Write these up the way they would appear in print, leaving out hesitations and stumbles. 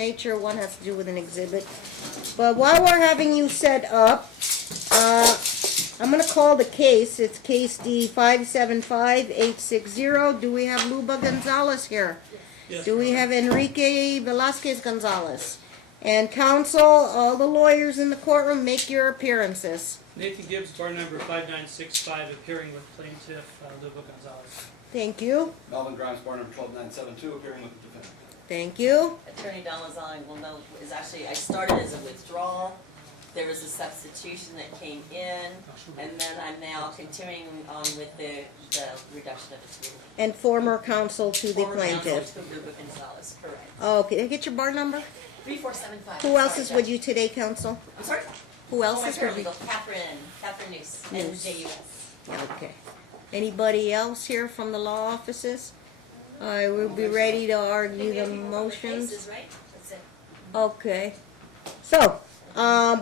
nature, one has to do with an exhibit. But while we're having you set up, I'm going to call the case. It's case D 575860. Do we have Luba Gonzalez here? Yes. Do we have Enrique Velasquez Gonzalez? And counsel, all the lawyers in the courtroom, make your appearances. Nathan Gibbs, bar number 5965, appearing with plaintiff Luba Gonzalez. Thank you. Melvin Grimes, bar number 12972, appearing with the defendant. Thank you. Attorney Donaldson will know is actually, I started as a withdrawal. There was a substitution that came in, and then I'm now continuing on with the reduction of its ruling. And former counsel to the Former counsel plaintiff. to Luba Gonzalez, correct. Okay, get your bar number. 3475. Who else Sorry, is with Judge. you today, counsel? I'm sorry? Who else my is with you? paralegal, Catherine Noose, Noose. NJUS. Okay. Anybody else here from the law offices? I will be ready to argue the motions. Cases, right? That's it. Okay. So,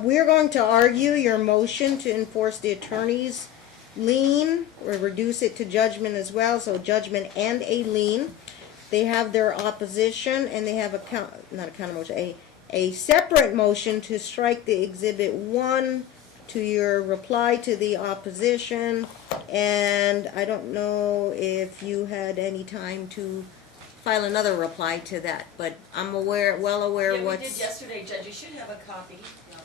we're going to argue your motion to enforce the attorney's lien, or reduce it to judgment as well, so judgment and a lien. They have their opposition, and they have a counter motion, a separate motion to strike the Exhibit 1 to your reply to the opposition, and I don't know if you had any time to file another reply to that, but I'm well aware Yeah, we what's... did yesterday, Judge. You should have a copy.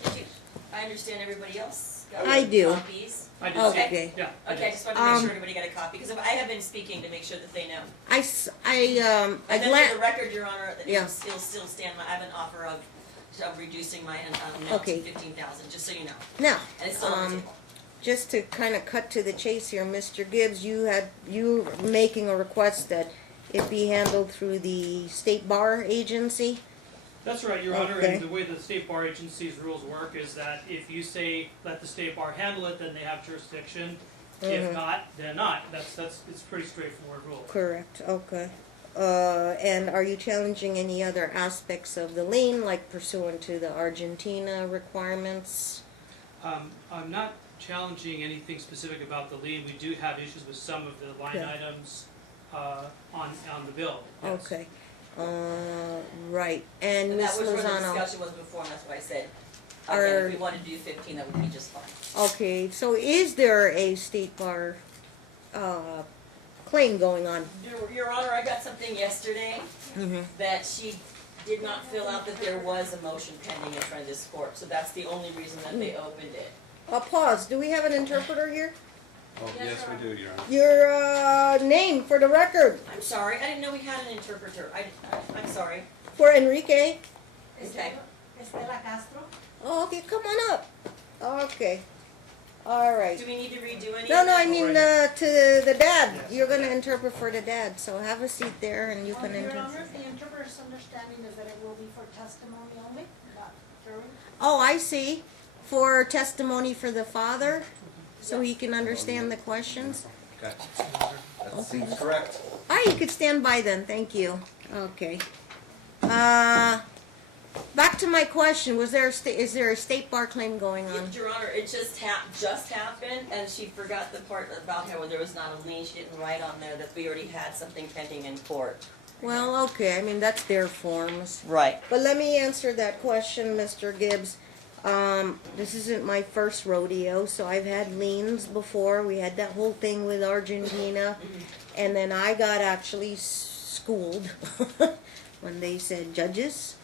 Did you? I understand everybody else got I do. copies. I did Okay. see it. Yeah. I Okay, I did. just wanted to make sure everybody got a copy, because I have been speaking to make sure that they know. I And then for glad... the record, Your Honor, that Yeah. it'll still stand, I have an offer of reducing my amount Okay. to 15,000, just so you know. Now, And it's still on the table. just to kind of cut to the chase here, Mr. Gibbs, you making a request that it be handled through the State Bar Agency? That's right, Your Honor, Okay. and the way the State Bar Agency's rules work is that if you say, let the State Bar handle it, then they have jurisdiction. If not, then not. It's pretty straightforward rule. Correct, okay. And are you challenging any other aspects of the lien, like pursuant to the Argentina requirements? I'm not challenging anything specific about the lien. We do have issues with some of the line Okay. items on the bill. Yes. Okay, right, and And Ms. that was where the Lozano. discussion was before, and that's why I said, Are- again, if we wanted to do 15, that would be just fine. Okay, so is there a State Bar claim going on? Your Honor, I got something yesterday Mm-hmm. that she did not fill out that there was a motion pending in front of this court, so that's the only reason that they opened it. Pause, do we have an interpreter here? Oh, yes, we do, Your Honor. Your name for the record, I'm sorry, I didn't know we had an interpreter. I'm sorry. for Enrique. Okay. Estela Castro. Oh, okay, come on up. Okay, all right. Do we need to redo any? No, of no, I that? mean to the dad. Yes. You're gonna interpret for the dad, so have a seat there and you can Your interpret. Honor, the interpreter's understanding is that it will be for testimony only, not hearing. Oh, I see. For testimony for the father, so he can understand the questions. Okay. That seems correct. Ah, you could stand by then, thank you. Okay. Back to my question, is there a State Bar claim going on? Your Honor, it just happened, and she forgot the part about how there was not a lien. She didn't write on there that we already had something pending in court. Well, okay, I mean, that's their forms. Right. But let me answer that question, Mr. Gibbs. This isn't my first rodeo, so I've had liens before. We had that whole thing with Argentina, and then I got actually schooled when they said, judges,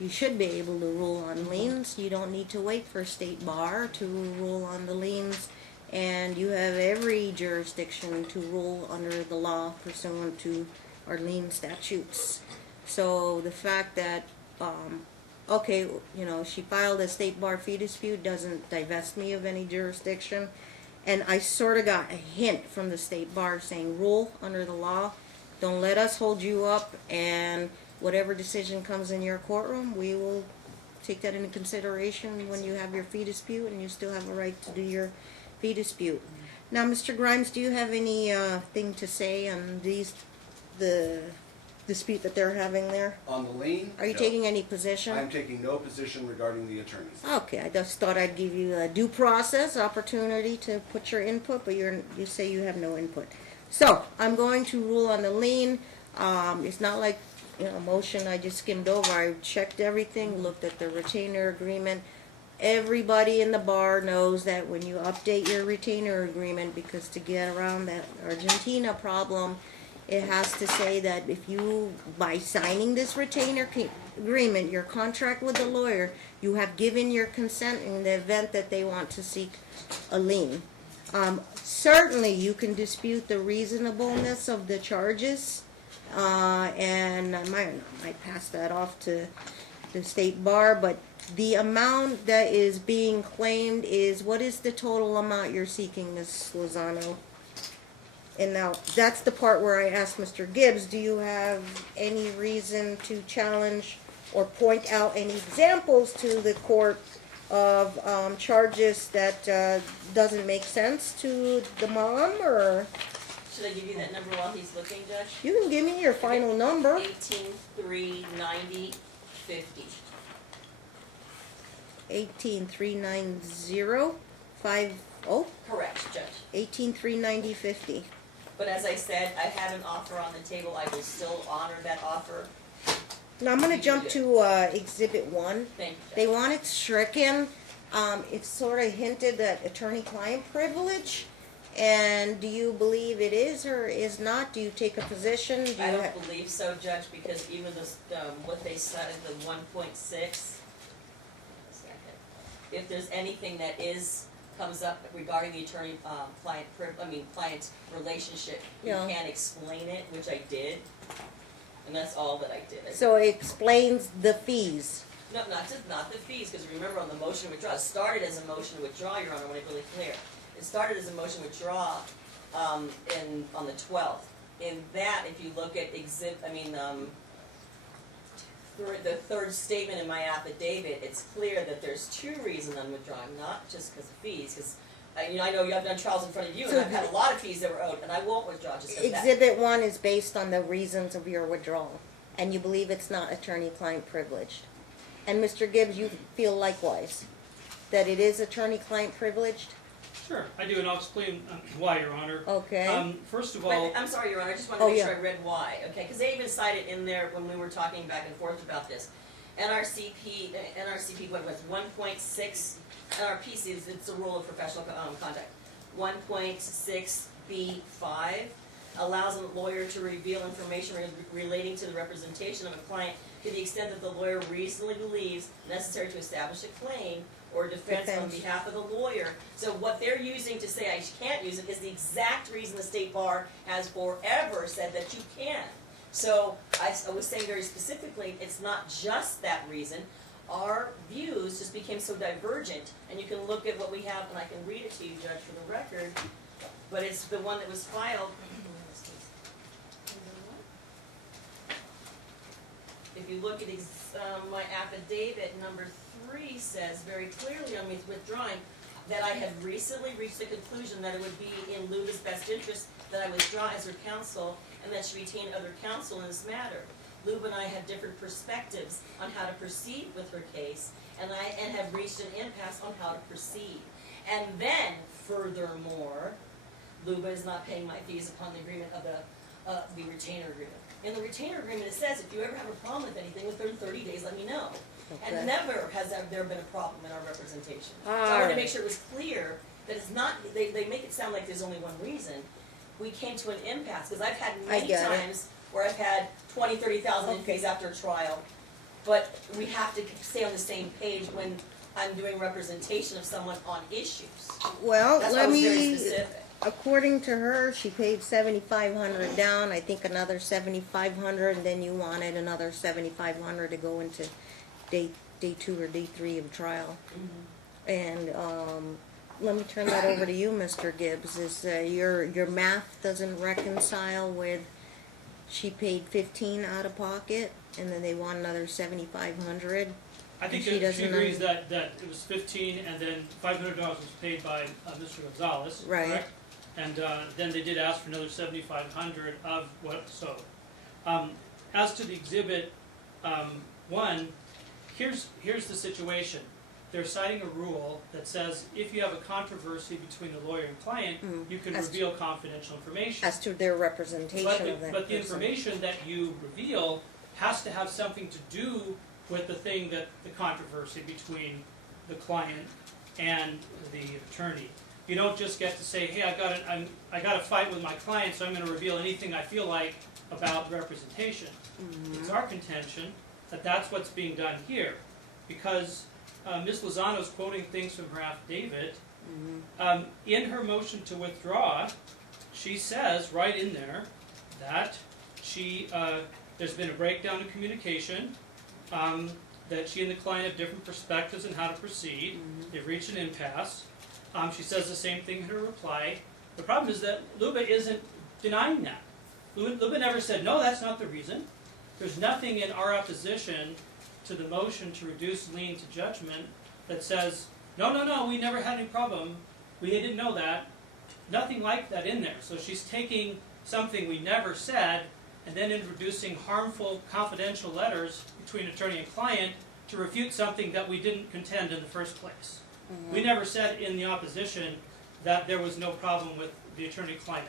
you should be able to rule on liens. You don't need to wait for State Bar to rule on the liens, and you have every jurisdiction to rule under the law pursuant to our lien statutes. So the fact that okay, you know, she filed a State Bar fee dispute doesn't divest me of any jurisdiction. And I sort of got a hint from the State Bar saying, rule under the law. Don't let us hold you up, and whatever decision comes in your courtroom, we will take that into consideration when you have your fee dispute, and you still have a right to do your fee dispute. Now, Mr. Grimes, do you have any thing to say on the dispute that they're having there? On the lien? Are you no. taking any position? I'm taking no position regarding the attorneys. Okay, I just thought I'd give you a due process opportunity to put your input, but you say you have no input. So, I'm going to rule on the lien. It's not like motion, I just skimmed over, I checked everything, looked at the retainer agreement. Everybody in the bar knows that when you update your retainer agreement, because to get around that Argentina problem, it has to say that if you, by signing this retainer agreement, your contract with the lawyer, you have given your consent in the event that they want to seek a lien. Certainly, you can dispute the reasonableness of the charges, and I might pass that off to the state bar, but the amount that is being claimed is, what is the total amount you're seeking, Ms. Lozano? And now, that's the part where I asked Mr. Gibbs, do you have any reason to challenge or point out any examples to the court of charges that doesn't make sense to the mom, or? Should I give you that number while he's looking, Judge? You can give me your final number. 18,390.50. 18,390.50. Correct, Judge. 18,390.50. But as I said, I have an offer on the table. I will still honor that offer. Now I'm gonna jump to Exhibit 1. Thank you, Judge. They want it stricken. It's sort of hinted at attorney-client privilege. And do you believe it is or is not? Do you take a position? I don't believe so, Judge, because even what they said is the 1.6. If there's anything that comes up regarding the attorney-client client relationship, Yeah. you can't explain it, which I did, and that's all that I did. So it explains the fees. No, not the fees, because remember on the motion to withdraw, it started as a motion to withdraw, Your Honor, I want to be really clear. It started as a motion to withdraw on the 12th. In that, if you look at the third statement in my affidavit, it's clear that there's two reasons I'm withdrawing, not just because of fees, because I know you have done trials in front of you, and I've had a lot of fees that were owed, and I won't withdraw just because of that. Exhibit 1 is based on the reasons of your withdrawal, and you believe it's not attorney-client privileged. And Mr. Gibbs, you feel likewise, that it is attorney-client privileged? Sure, I do, and I'll explain why, Your Honor. Okay. First of all, But, I'm sorry, Your Honor, I just want to make sure I read why, okay? Because they even cited in there when we were talking back and forth about this. NRCP, what was 1.6, NRPC, it's a rule of professional conduct. 1.6B5 allows a lawyer to reveal information relating to the representation of a client to the extent that the lawyer reasonably believes necessary to establish a claim or defense on behalf of the lawyer. So what they're using to say I can't use it is the exact reason the State Bar has forever said that you can. So I was saying very specifically, it's not just that reason. Our views just became so divergent, and you can look at what we have, and I can read it to you, Judge, for the record, but it's the one that was filed. If you look at my affidavit, number 3 says very clearly on me withdrawing that I had recently reached the conclusion that it would be in Luba's best interest that I withdraw as her counsel and that she retain other counsel in this matter. Luba and I had different perspectives on how to proceed with her case, and have reached an impasse on how to proceed. And then, furthermore, Luba is not paying my fees upon the agreement of the retainer agreement. In the retainer agreement, it says if you ever have a problem with anything within 30 days, let me know. Okay. And never has there been a problem in our representation. So I wanted to make sure it was clear that it's not, they make it sound like there's only one reason. We came to an impasse, because I've had many times where I've had 20, 30,000 in fees after a trial, but we have to stay on the same page when I'm doing representation of someone on issues. Well, That's why I was very specific. According to her, she paid $7,500 down, I think another $7,500, and then you wanted another $7,500 to go into day 2 or day 3 of trial. Mm-hmm. And let me turn that over to you, Mr. Gibbs. Is your math doesn't reconcile with she paid $15 out of pocket, and then they want another $7,500? I think she she agrees that it was 15, and then $500 was paid by Mr. Gonzalez, Right. correct? And then they did ask for another $7,500 of what so. As to the exhibit 1, here's the situation. They're citing a rule that says if you have a controversy between the lawyer and client, you can reveal confidential information. As to their representation of that But the person. information that you reveal has to have something to do with the thing that, the controversy between the client and the attorney. You don't just get to say, hey, I got a fight with my client, so I'm gonna reveal anything I feel like about representation. It's our contention that that's what's being done here, because Ms. Lozano's quoting things from her affidavit. In her motion to withdraw, she says right in there that there's been a breakdown in communication, that she and the client have different perspectives on how to proceed. They've reached an impasse. She says the same thing in her reply. The problem is that Luba isn't denying that. Luba never said, no, that's not the reason. There's nothing in our opposition to the motion to reduce lien to judgment that says, no, we never had any problem. We didn't know that. Nothing like that in there. So she's taking something we never said and then introducing harmful confidential letters between attorney and client to refute something that we didn't contend in the first place. We never said in the opposition that there was no problem with the attorney-client.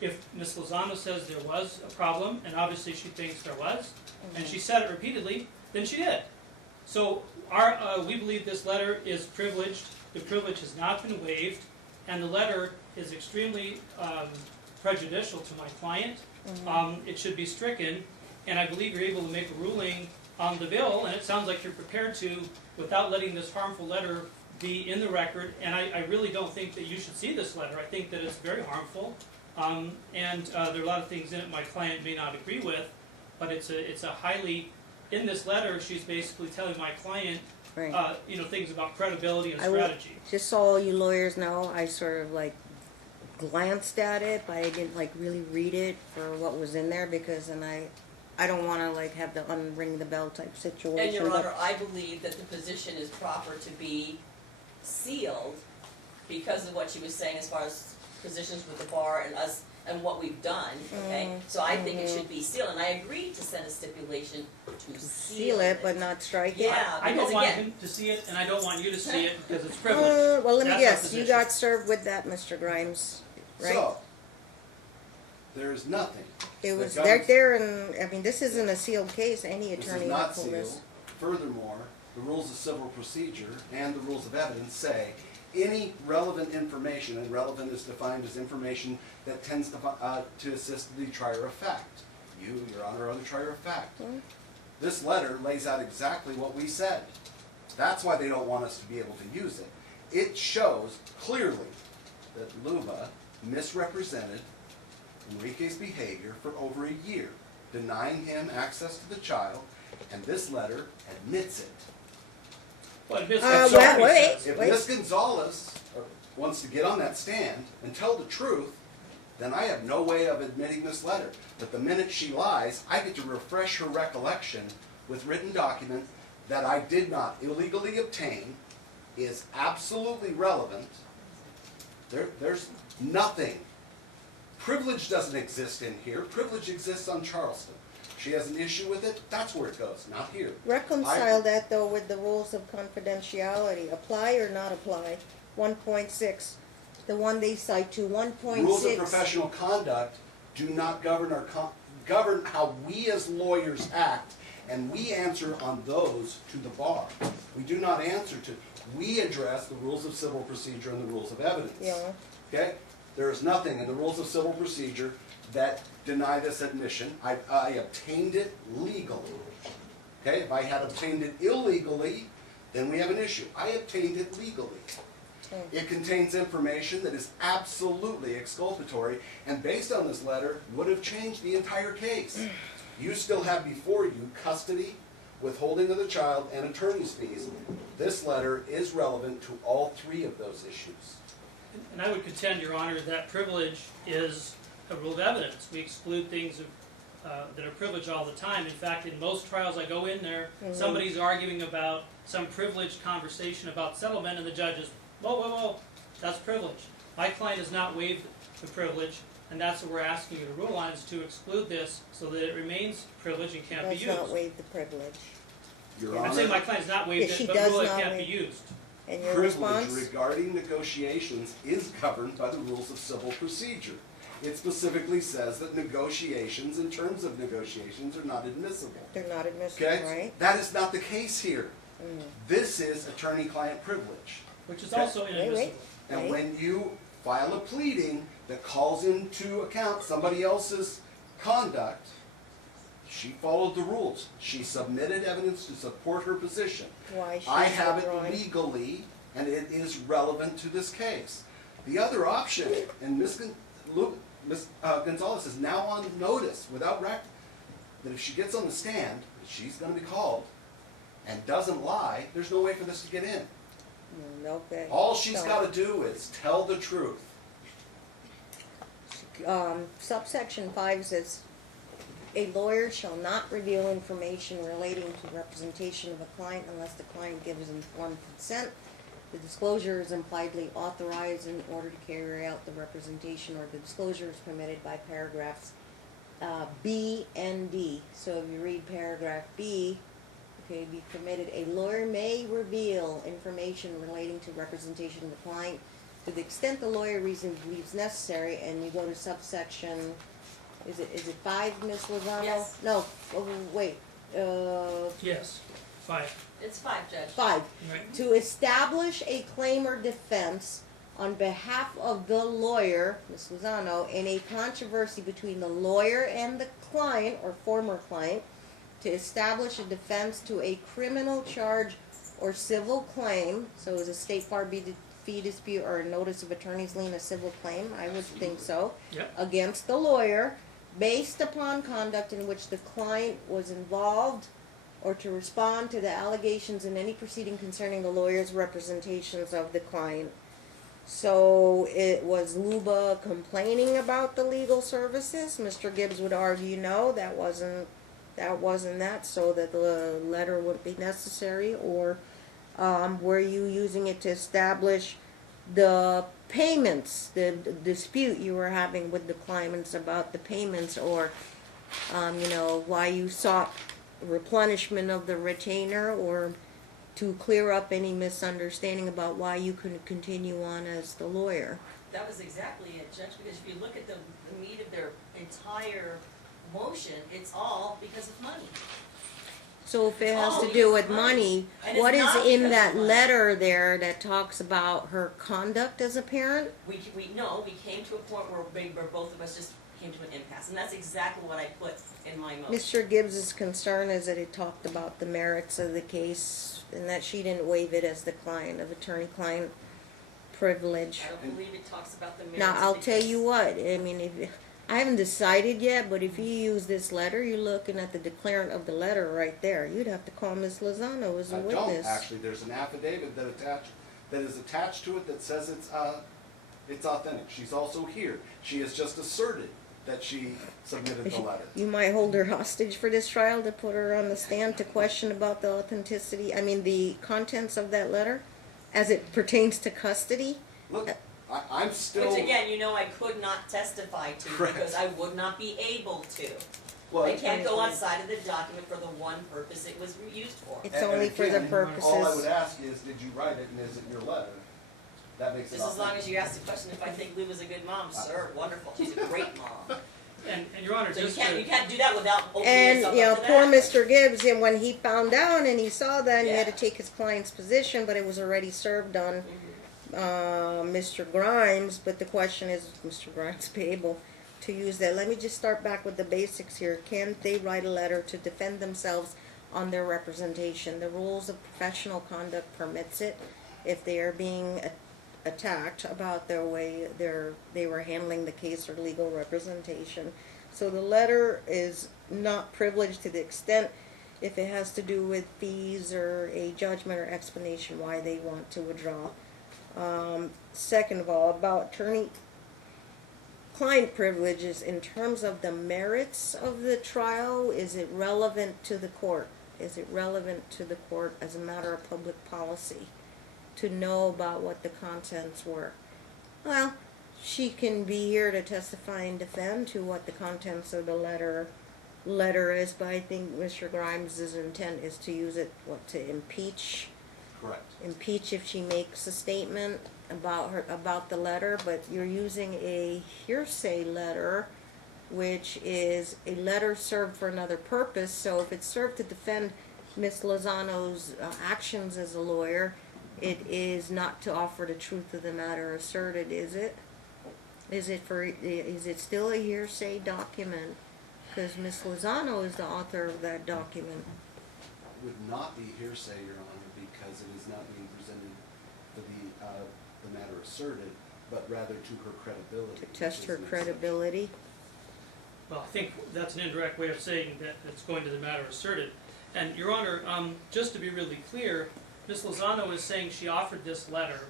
If Ms. Lozano says there was a problem, and obviously she thinks there was, and she said it repeatedly, then she did. So we believe this letter is privileged. The privilege has not been waived, and the letter is extremely prejudicial to my client. It should be stricken, and I believe you're able to make a ruling on the bill, and it sounds like you're prepared to, without letting this harmful letter be in the record. And I really don't think that you should see this letter. I think that it's very harmful, and there are a lot of things in it my client may not agree with, but it's a highly, in this letter she's basically telling my client things about credibility and strategy. Just so all you lawyers know, I sort of like glanced at it, but I didn't like really read it for what was in there, because then I don't want to like have the unring the bell type situation. And Your Honor, I believe that the position is proper to be sealed because of what she was saying as far as positions with the bar and us and what we've done, okay? So I think it should be sealed, and I agreed to send a stipulation to seal it, but not strike it. Yeah, I don't because want again, him to see it, and I don't want you to see it because it's privileged. Well, let me That's our guess. You position. got served with that, Mr. Grimes, right? So, there's nothing. It was that right governs- there, and I mean, this isn't a sealed case. Any This attorney is would not pull sealed. this. Furthermore, the rules of civil procedure and the rules of evidence say any relevant information, and relevant is defined as information that tends to assist the trier of fact. You, Your Honor, are the trier of fact. This letter lays out exactly what we said. That's why they don't want us to be able to use it. It shows clearly that Luba misrepresented Enrique's behavior for over a year, denying him access to the child, and this letter admits it. But Ms. Well, Gonzalez wait. says- If Ms. Gonzalez wants to get on that stand and tell the truth, then I have no way of admitting this letter. But the minute she lies, I get to refresh her recollection with written document that I did not illegally obtain, is absolutely relevant. There's nothing. Privilege doesn't exist in here. Privilege exists on Charleston. She has an issue with it, that's where it goes, not here. Reconcile that though with the rules of confidentiality. Apply or not apply? 1.6, the one they cite to 1.6. Rules of professional conduct do not govern govern how we as lawyers act, and we answer on those to the bar. We do not answer to, we address the rules of civil procedure and the rules of evidence. Yeah. Okay? There is nothing in the rules of civil procedure that deny this admission. I obtained it legally. Okay? If I had obtained it illegally, then we have an issue. I obtained it legally. It contains information that is absolutely exculpatory, and based on this letter, would have changed the entire case. You still have before you custody, withholding of the child, and attorney's fees. This letter is relevant to all three of those issues. And I would contend, Your Honor, that privilege is a rule of evidence. We exclude things that are privileged all the time. In fact, in most trials I go in there, somebody's arguing about some privileged conversation about settlement, and the judge is, whoa, that's privilege. My client has not waived the privilege, and that's what we're asking you to rule on, is to exclude this so that it remains privileged and can't be Does used. not waive the privilege. Your I'm Honor, saying my client's not waived Yeah, she it, but does rule it not can't be waive- used. And your privilege response? regarding negotiations is governed by the rules of civil procedure. it specifically says that negotiations, in terms of negotiations, are not admissible. They're not admissible, Okay? right? That is not the case here. This is attorney-client privilege. Which is also wait. inadmissible. And Right. when you file a pleading that calls into account somebody else's conduct, she followed the rules. She submitted evidence to support her position. Why she's I have it withdrawing. legally, and it is relevant to this case. The other option, and Ms. Gonzalez is now on notice without record, that if she gets on the stand, she's going to be called, and doesn't lie, there's no way for this to get in. Okay. All she's So, got to do is tell the truth. Subsection 5 says, a lawyer shall not reveal information relating to representation of a client unless the client gives informed consent. The disclosure is impliedly authorized in order to carry out the representation, or the disclosure is permitted by paragraphs B and D. So if you read paragraph B, okay, be permitted, a lawyer may reveal information relating to representation of the client to the extent the lawyer reasonably believes necessary, and you go to subsection, is it 5, Ms. Lozano? Yes. No, oh, wait, Yes, 5, It's 5, Judge. 5. right? To establish a claim or defense on behalf of the lawyer, Ms. Lozano, in a controversy between the lawyer and the client or former client, to establish a defense to a criminal charge or civil claim. So is a state bar fee dispute or a notice of attorney's lien a civil claim? I would think so. Yep. Against the lawyer, based upon conduct in which the client was involved, or to respond to the allegations in any proceeding concerning the lawyer's representations of the client. So it was Luba complaining about the legal services. Mr. Gibbs would argue, no, that wasn't that, so that the letter wouldn't be necessary. Or were you using it to establish the payments, the dispute you were having with the claimants about the payments, or why you sought replenishment of the retainer, or to clear up any misunderstanding about why you couldn't continue on as the lawyer? That was exactly it, Judge, because if you look at the meat of their entire motion, it's all because of money. So if it has Oh, to do because with of money. money, And it's what is not in because that of money. letter there that talks about her conduct as a parent? We came to a point where both of us just came to an impasse, and that's exactly what I put in my motion. Mr. Gibbs's concern is that it talked about the merits of the case and that she didn't waive it as the client of attorney-client privilege. I don't believe it talks about the merits. Now, I'll of the tell case. you what, I mean, I haven't decided yet, but if you use this letter, you're looking at the declarant of the letter right there. You'd have to call Ms. Lozano as a I witness. don't, actually. There's an affidavit that is attached to it that says it's authentic. She's also here. She has just asserted that she submitted the letter. You might hold her hostage for this trial to put her on the stand to question about the authenticity, the contents of that letter as it pertains to custody. Look, I'm still... Which again, I could not testify to Correct. because I would not be able to. Well, I can't go outside of the document for the one purpose it was used for. It's and only for the again, purposes. all I would ask is, did you write it, and is it your letter? That makes it Just as long authentic. as you ask the question if I think Lou was a good mom, sir, wonderful, she's a great mom. And Your Honor, So you just can't do that without opening And, yourself up to poor that. Mr. Gibbs, and when he found out and he saw that, he had to Yeah. take his client's position, but it was already served on Mr. Grimes. But the question is, Mr. Grimes be able to use that? Let me just start back with the basics here. Can they write a letter to defend themselves on their representation? The rules of professional conduct permits it if they are being attacked about their way they were handling the case or legal representation. So the letter is not privileged to the extent if it has to do with fees or a judgment or explanation why they want to withdraw. Second of all, about attorney-client privileges in terms of the merits of the trial, is it relevant to the court? Is it relevant to the court as a matter of public policy to know about what the contents were? Well, she can be here to testify and defend to what the contents of the letter is, but I think Mr. Grimes' intent is to use it, to impeach Correct. impeach if she makes a statement about the letter, but you're using a hearsay letter, which is a letter served for another purpose. So if it's served to defend Ms. Lozano's actions as a lawyer, it is not to offer the truth of the matter asserted, is it? Is it still a hearsay document? Because Ms. Lozano is the author of that document. Would not be hearsay, Your Honor, because it is not being presented for the matter asserted, but rather to her credibility. To test which her is an exception. credibility. Well, I think that's an indirect way of saying that it's going to the matter asserted. And, Your Honor, just to be really clear, Ms. Lozano is saying she offered this letter.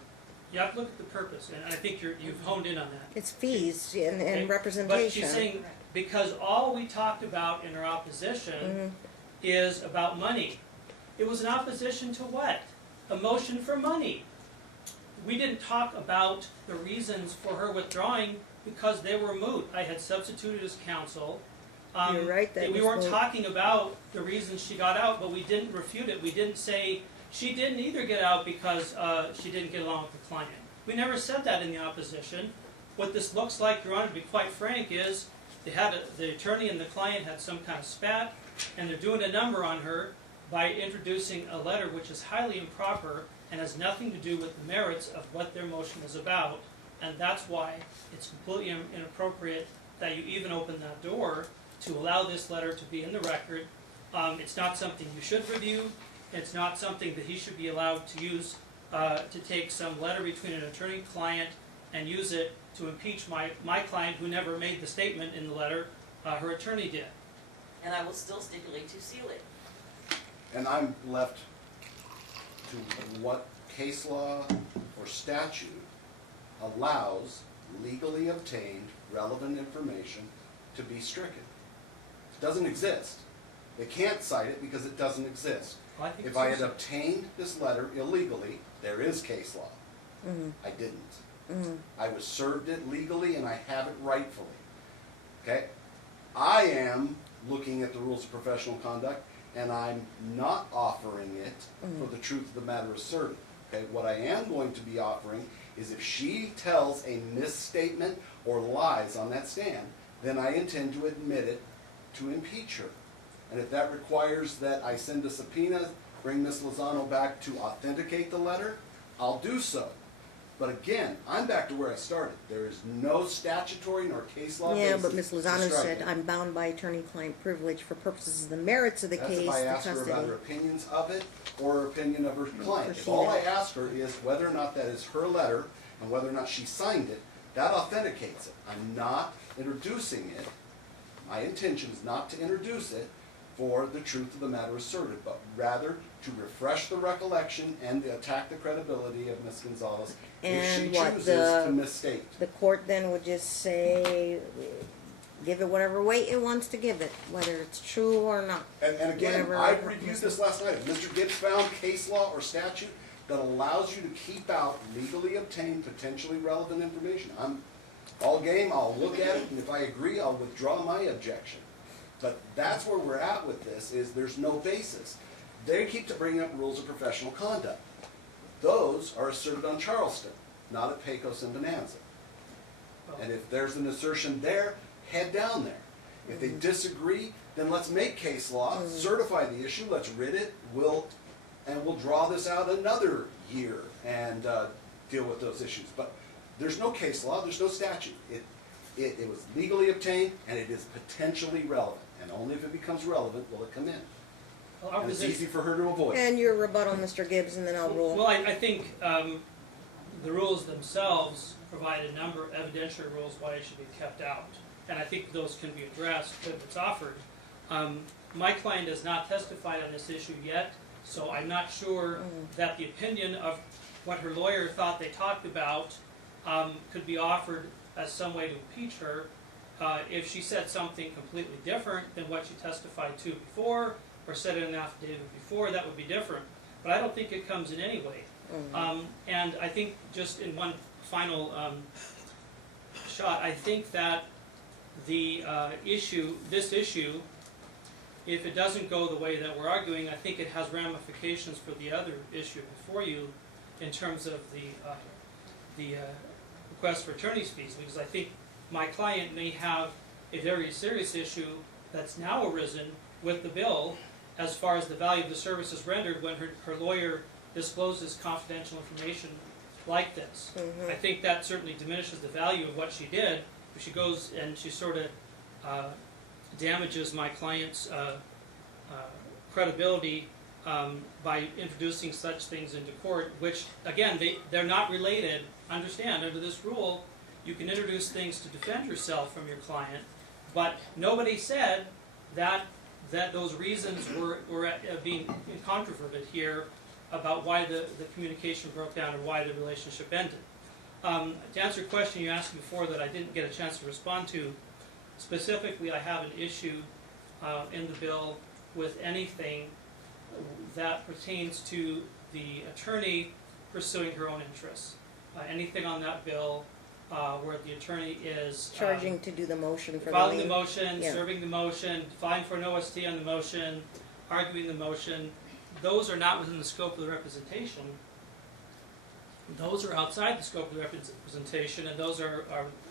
You have to look at the purpose, and I think you've honed in on that. It's fees and Okay, representation. But she's saying, because all we talked about in her opposition is about money. It was an opposition to what? A motion for money. We didn't talk about the reasons for her withdrawing because they were moot. I had substituted as counsel. You're right, that we was weren't moot. talking about the reasons she got out, but we didn't refute it. We didn't say she didn't either get out because she didn't get along with the client. We never said that in the opposition. What this looks like, Your Honor, to be quite frank, is the attorney and the client had some kind of spat, and they're doing a number on her by introducing a letter which is highly improper and has nothing to do with the merits of what their motion is about, and that's why it's completely inappropriate that you even open that door to allow this letter to be in the record. It's not something you should review. It's not something that he should be allowed to use to take some letter between an attorney and client and use it to impeach my client who never made the statement in the letter. Her attorney did. And I will still stipulate to seal it. And I'm left to what case law or statute allows legally obtained relevant information to be stricken. It doesn't exist. They can't cite it because it doesn't exist. Well, I think If it's I had also- obtained this letter illegally, there is case law. I didn't. I was served it legally and I have it rightfully. Okay? I am looking at the rules of professional conduct and I'm not offering it for the truth of the matter asserted. Okay? What I am going to be offering is if she tells a misstatement or lies on that stand, then I intend to admit it to impeach her. And if that requires that I send a subpoena, bring Ms. Lozano back to authenticate the letter, I'll do so. But again, I'm back to where I started. There is no statutory nor case law Yeah, basis but Ms. to Lozano strike said, it. I'm bound by attorney-client privilege for purposes of the merits of the That's case, if I the ask her about custody. her opinions of it or her opinion of her client. If Proceed. all I ask her is whether or not that is her letter and whether or not she signed it, that authenticates it. I'm not introducing it. My intention is not to introduce it for the truth of the matter asserted, but rather to refresh the recollection and to attack the credibility of Ms. Gonzalez if she And what, chooses the- to misstate. The court then would just say, give it whatever weight it wants to give it, whether it's true or not. And again, Whatever- I reviewed this last night. If Mr. Gibbs found case law or statute that allows you to keep out legally obtained, potentially relevant information, I'm all game, I'll look at it, and if I agree, I'll withdraw my objection. But that's where we're at with this, is there's no basis. They keep bringing up rules of professional conduct. Those are asserted on Charleston, not at Pecos and Bonanza. And if there's an assertion there, head down there. If they disagree, then let's make case law, certify the issue, let's rid it, we'll draw this out another year and deal with those issues. But there's no case law, there's no statute. It was legally obtained and it is potentially relevant. And only if it becomes relevant will it come in. Well, our And it's position- easy for her to avoid. And your rebuttal, Mr. Gibbs, and then I'll rule. Well, I think the rules themselves provide a number of evidentiary rules why it should be kept out. And I think those can be addressed if it's offered. My client has not testified on this issue yet, so I'm not sure that the opinion of what her lawyer thought they talked about could be offered as some way to impeach her. If she said something completely different than what she testified to before, or said in an affidavit before, that would be different. But I don't think it comes in any way. And I think just in one final shot, I think that the this issue if it doesn't go the way that we're arguing, I think it has ramifications for the other issue before you in terms of the request for attorney's fees, because I think my client may have a very serious issue that's now arisen with the bill as far as the value of the services rendered when her lawyer discloses confidential information like this. I think that certainly diminishes the value of what she did. If she goes and she sort of damages my client's credibility by introducing such things into court, which again, they're not related. Understand, under this rule, you can introduce things to defend yourself from your client, but nobody said that those reasons were being controverted here about why the communication broke down or why the relationship ended. To answer a question you asked before that I didn't get a chance to respond to, specifically I have an issue in the bill with anything that pertains to the attorney pursuing her own interests. Anything on that bill where the attorney is Charging to do the motion for filing the the lien. motion, Yeah. serving the motion, filing for an OST on the motion, arguing the motion, those are not within the scope of the representation. Those are outside the scope of the representation, and those are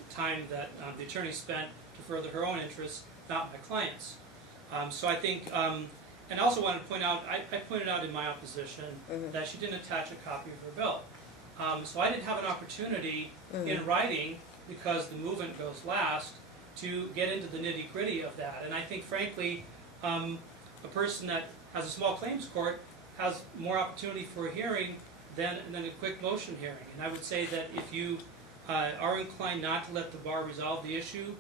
time that the attorney spent to further her own interests, not my client's. So I think, and I also wanted to point out, I pointed out in my opposition that she didn't attach a copy of her bill. So I didn't have an opportunity in writing, because the movement goes last, to get into the nitty-gritty of that. And I think, frankly, a person that has a small claims court has more opportunity for a hearing than a quick motion hearing. And I would say that if you are inclined not to let the bar resolve the issue,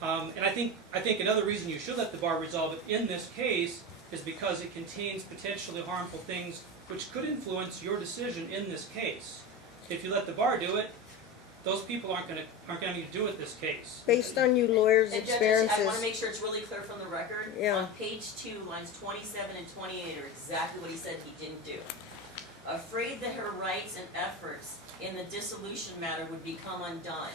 and I think another reason you should let the bar resolve it in this case is because it contains potentially harmful things which could influence your decision in this case. If you let the bar do it, those people aren't going to do it this case. Based on you lawyers' And Judge, experiences. I want to make sure it's really clear from the record. Yeah. On page 2, lines 27 and 28 are exactly what he said he didn't do. Afraid that her rights and efforts in the dissolution matter would become undone.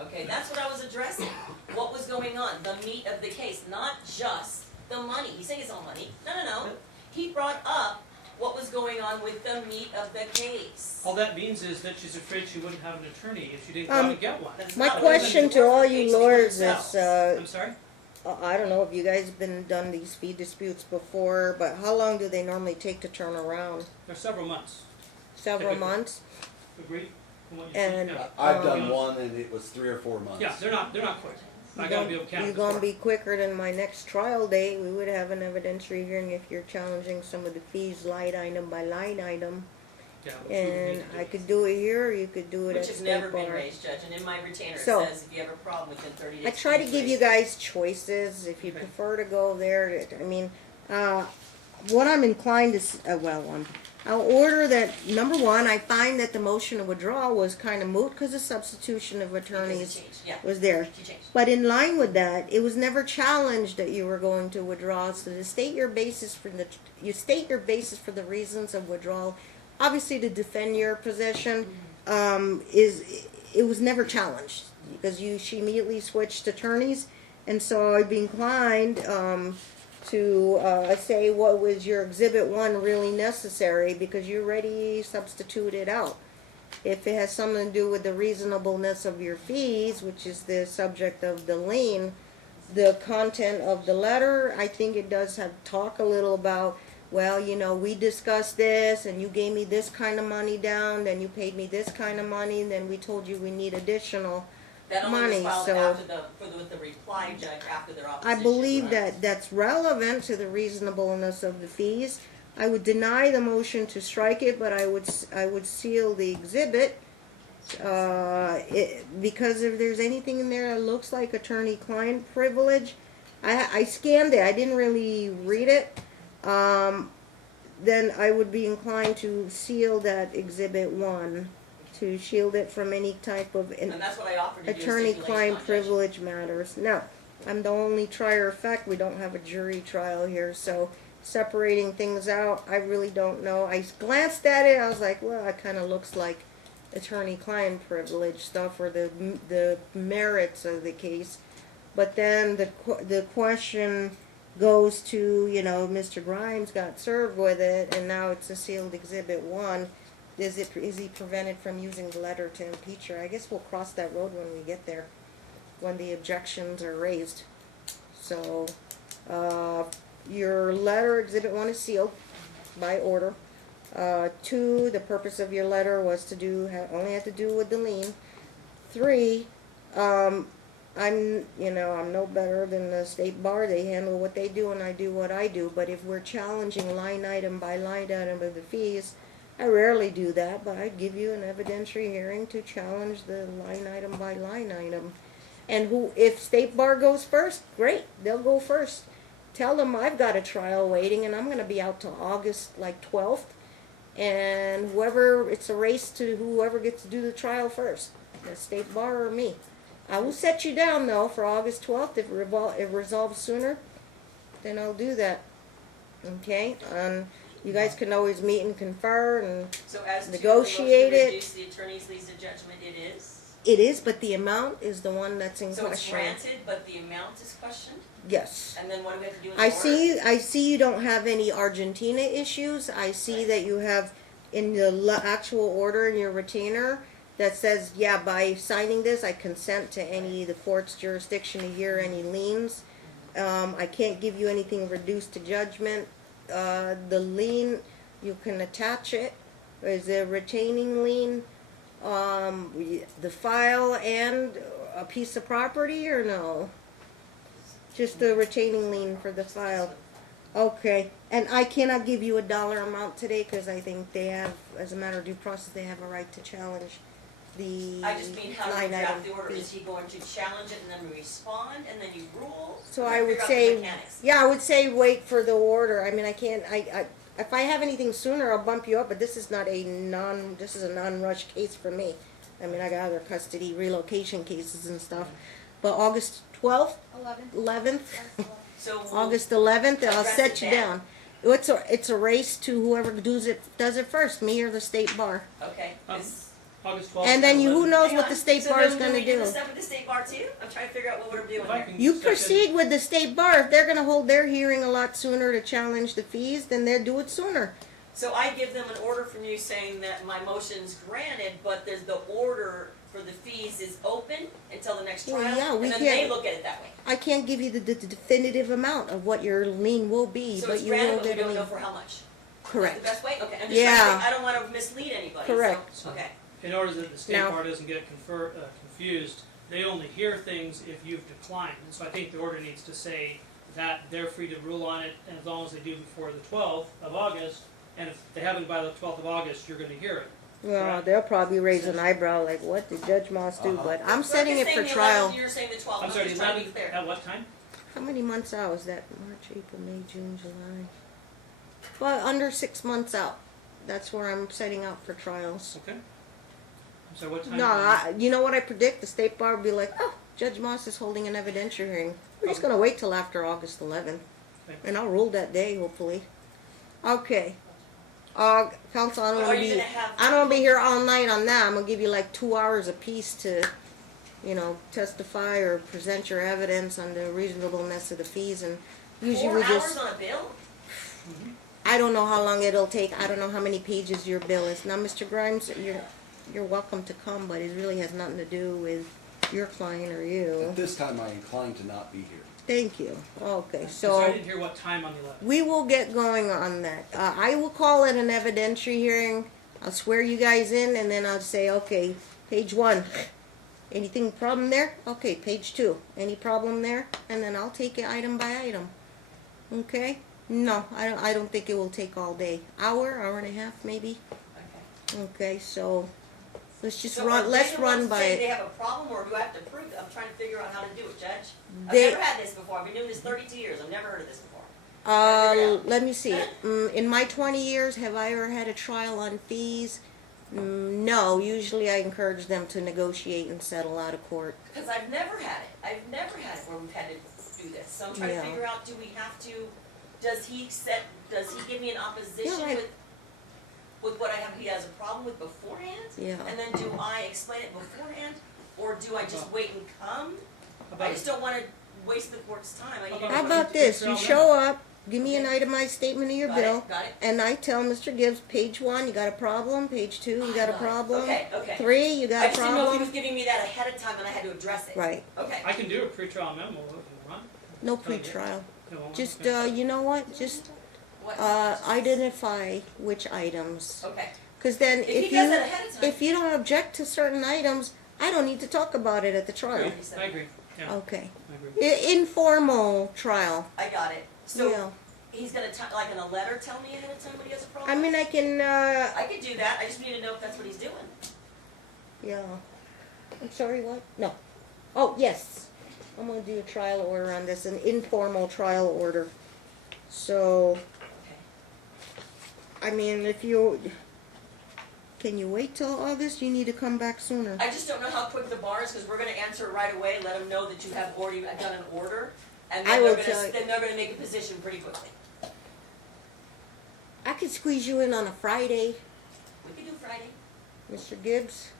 Okay, that's what I was addressing. What was going on? The meat of the case, not just the money. He's saying it's all money. No. He brought up what was going on with the meat of the case. All that means is that she's afraid she wouldn't have an attorney if she didn't go out and get one. That's My not what question it to all was. you Page lawyers 12. is, I'm sorry? I don't know if you guys been done these fee disputes before, but how long do they normally take to turn around? There's several months. Several Typically. months? Agreed? From what you see? And Yeah. I've done one and it was 3 or 4 months. Yeah, they're not quick. I gotta be able to count. You're gonna be quicker than my next trial date. We would have an evidentiary hearing if you're challenging some of the fees line item by line item. Yeah, which we would need And to do. I could do it here, or you could do it Which at has state never been bar. raised, Judge, and in my retainer it So, says if you have a problem within 30 days. I try to please give you raise it. guys choices, if you Okay. prefer to go there. I mean, what I'm inclined to, I'll order that, number one, I find that the motion of withdrawal was kind of moot because the substitution of Because it attorneys changed, yeah, was there. she changed. But in line with that, it was never challenged that you were going to withdraw. So to state your basis for the reasons of withdrawal, obviously to defend your position, it was never challenged because she immediately switched attorneys, and so I'd be inclined to say what was your Exhibit 1 really necessary because you already substituted out. If it has something to do with the reasonableness of your fees, which is the subject of the lien, the content of the letter, I think it does have talk a little about, well, we discussed this and you gave me this kind of money down, then you paid me this kind of money, then we told you we need additional That only money. was filed So after with the reply, Judge, after their I opposition. believe right? that that's relevant to the reasonableness of the fees. I would deny the motion to strike it, but I would seal the exhibit because if there's anything in there that looks like attorney-client privilege, I scanned it. I didn't really read it. Then I would be inclined to seal that Exhibit 1 to shield it from any type of And that's what I offered to do, a attorney-client stipulation on, Judge. privilege matters. Now, I'm the only trier of fact. We don't have a jury trial here, so separating things out, I really don't know. I glanced at it. I was like, well, it kind of looks like attorney-client privilege stuff or the merits of the case. But then the question goes to, you know, Mr. Grimes got served with it, and now it's a sealed Exhibit 1, is he prevented from using the letter to impeach her? I guess we'll cross that road when we get there, when the objections are raised. So, your letter, Exhibit 1 is sealed by order. 2, the purpose of your letter was to only had to do with the lien. 3, I'm no better than the state bar. They handle what they do and I do what I do. But if we're challenging line item by line item of the fees, I rarely do that, but I'd give you an evidentiary hearing to challenge the line item by line item. And if state bar goes first, great, they'll go first. Tell them I've got a trial waiting and I'm going to be out till August 12th. And it's a race to whoever gets to do the trial first, the state bar or me. I will set you down though for August 12th. If it resolves sooner, then I'll do that. Okay? You guys can always meet and confer and So as negotiate to the motion to it. reduce the attorney's fees to judgment, it is? It is, but the amount is the one that's in So it's question. granted, but the amount is questioned? Yes. And then what do we have to do in the I order? see you don't have any Argentina issues. I see Right. that you have in the actual order in your retainer that says, yeah, by signing this, I consent to the court's jurisdiction to hear any liens. I can't give you anything reduced to judgment. The lien, you can attach it. Is a retaining lien, the file and a piece of property, or no? Just the retaining lien for the file. Okay, and I cannot give you a dollar amount today because I think they have, as a matter of due process, they have a right to challenge the I just mean, how do we line draft item the order? Is fees. he going to challenge it and then we respond and then you rule? So Or I would figure out the say, mechanics? yeah, I would say wait for the order. I mean, I can't, if I have anything sooner, I'll bump you up, but this is not this is a non-rush case for me. I mean, I got other custody relocation cases and stuff. But August 12th, 11th, So we'll- August 11th, I'll Address set it you then. down. It's a race to whoever does it first, me or the state bar. Okay. August 12th. And then who knows Hang what on. the state So bar then is going to we do do. this stuff with the state bar too? I'm trying to figure out what we're doing If I here. can You step in- proceed with the state bar. If they're going to hold their hearing a lot sooner to challenge the fees, then they'll do it sooner. So I give them an order from you saying that my motion's granted, but there's the order for the fees is open until the next Well, trial, yeah, we and then can't- they look at it that way. I can't give you the definitive amount of what your lien will be, So but it's you will granted, but we get a don't know lien. for how much. Correct. That's the best way? Okay, I'm just trying to Yeah. think, I don't wanna mislead anybody, Correct. so, okay. In order that the state Now- bar doesn't get confused, they only hear things if you've declined. And so I think the order needs to say that they're free to rule on it, and as long as they do before the 12th of August, and if they haven't by the 12th of August, you're gonna hear it. Well, Correct. they'll probably raise an eyebrow like, what did Judge Moss do? But I'm So setting you're it for saying the trial. 11th, you're saying the 12th, I'm sorry, just trying to be 11th, clear. at what time? How many months out is that? March, April, May, June, July. Well, under 6 months out. That's where I'm setting out for trials. Okay. I'm sorry, what time? No, you know what I predict? The state bar will be like, oh, Judge Moss is holding an evidentiary hearing. We're just going to wait till after August 11th. Okay. And I'll rule that day, hopefully. Okay. Counsel, I don't But want are to you be, gonna have- I don't want to be here all night on that. I'm going to give you like 2 hours apiece to, testify or present your evidence on the reasonableness of the fees. And usually 4 we hours just, on a bill? I don't know how long it'll take. I don't know how many pages your bill is. Now, Mr. Grimes, you're welcome to come, but it really has nothing to do with your client or you. At this time, I incline to not be here. Thank you. Okay, I so didn't hear what time on the 11th. we will get going on that. I will call it an evidentiary hearing. I'll swear you guys in, and then I'll say, okay, page 1. Anything problem there? Okay, page 2. Any problem there? And then I'll take it item by item. Okay? No, I don't think it will take all day. Hour and a half, maybe. Okay. Okay, so let's just So run. are Let's they the run ones by saying they it. have a problem, or do I have to prove it? I'm trying to figure out how to do it, Judge. I've They- never had this before. I've been doing this 32 years. I've never heard of this before. Let me see. In my 20 years, have I ever had a trial on fees? No. Usually, I encourage them to negotiate and settle out of court. Because I've never had it. I've never had it where we've had to do this. So I'm trying Yeah. to figure out, do we have to, does he give me an opposition Yeah, with what he has a problem with beforehand? Yeah. And then do I explain it beforehand? Or do I just wait and come? How about I just don't want to waste the court's time. How about this, you show up, give me an itemized statement of your bill, Got it? and I tell Mr. Gibbs, page 1, you got a problem, page 2, you got a problem, Okay. 3, you I got a just didn't know if he was problem. giving me that ahead of time and I had to address it. Right, Okay. I can do a pretrial memo if you want. no pretrial. No, Just, okay. you know what, just, What? identify which items. Okay. Cause then If if he does you, that ahead of time. if you don't object to certain items, I don't need to talk about it at the trial. Agree. I agree, yeah, Okay. I agree. Informal trial, I got it. So yeah. he's gonna, like in a letter, tell me ahead of time when he has a problem? I mean, I can, I could do that. I just need to know if that's what he's doing. yeah. I'm sorry, what? No. Oh, yes. I'm gonna do a trial order on this, an informal trial order. So, Okay. I mean, if you, can you wait till August? You need to come back sooner. I just don't know how quick the bar is, because we're gonna answer right away, let them know that you have already done an order, and I then will they're tell gonna, you. then they're gonna make a position pretty quickly. I could squeeze you in on a Friday, We could do Friday. Mr. Gibbs.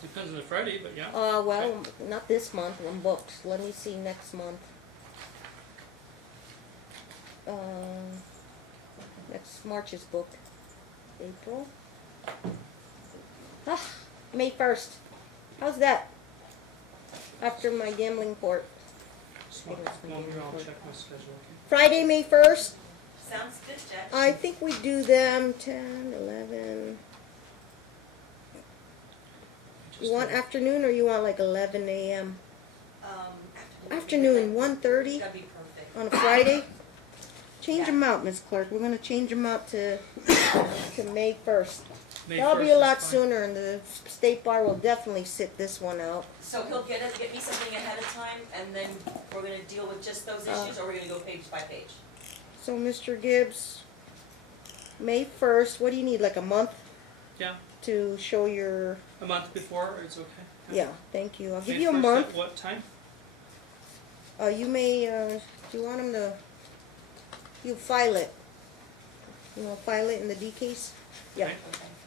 Depends on the Friday, but yeah. Well, not this month, I'm booked. Let me see next month. Next March is booked. April. May 1st. How's that? After my gambling court. So, well, I'll check my schedule. Friday, May 1st. Sounds good, Judge. I think we do them 10, 11. You want afternoon or you want like 11 a.m.? Afternoon, 1:30 That'd be perfect. on a Friday? Change them out, Ms. Clerk. We're gonna change them out to May 1st. May That'll 1st be a is lot fine. sooner, and the State Bar will definitely sit this one out. So he'll get me something ahead of time, and then we're gonna deal with just those issues, or we're gonna go page by page? So, Mr. Gibbs, May 1st, what do you need, like a month Yeah, to show your, a month before, it's okay. yeah, thank you. I'll give May you a 1st month. At what time? You may, do you want him to, you file it. You wanna file it in the D case? Yeah. Okay.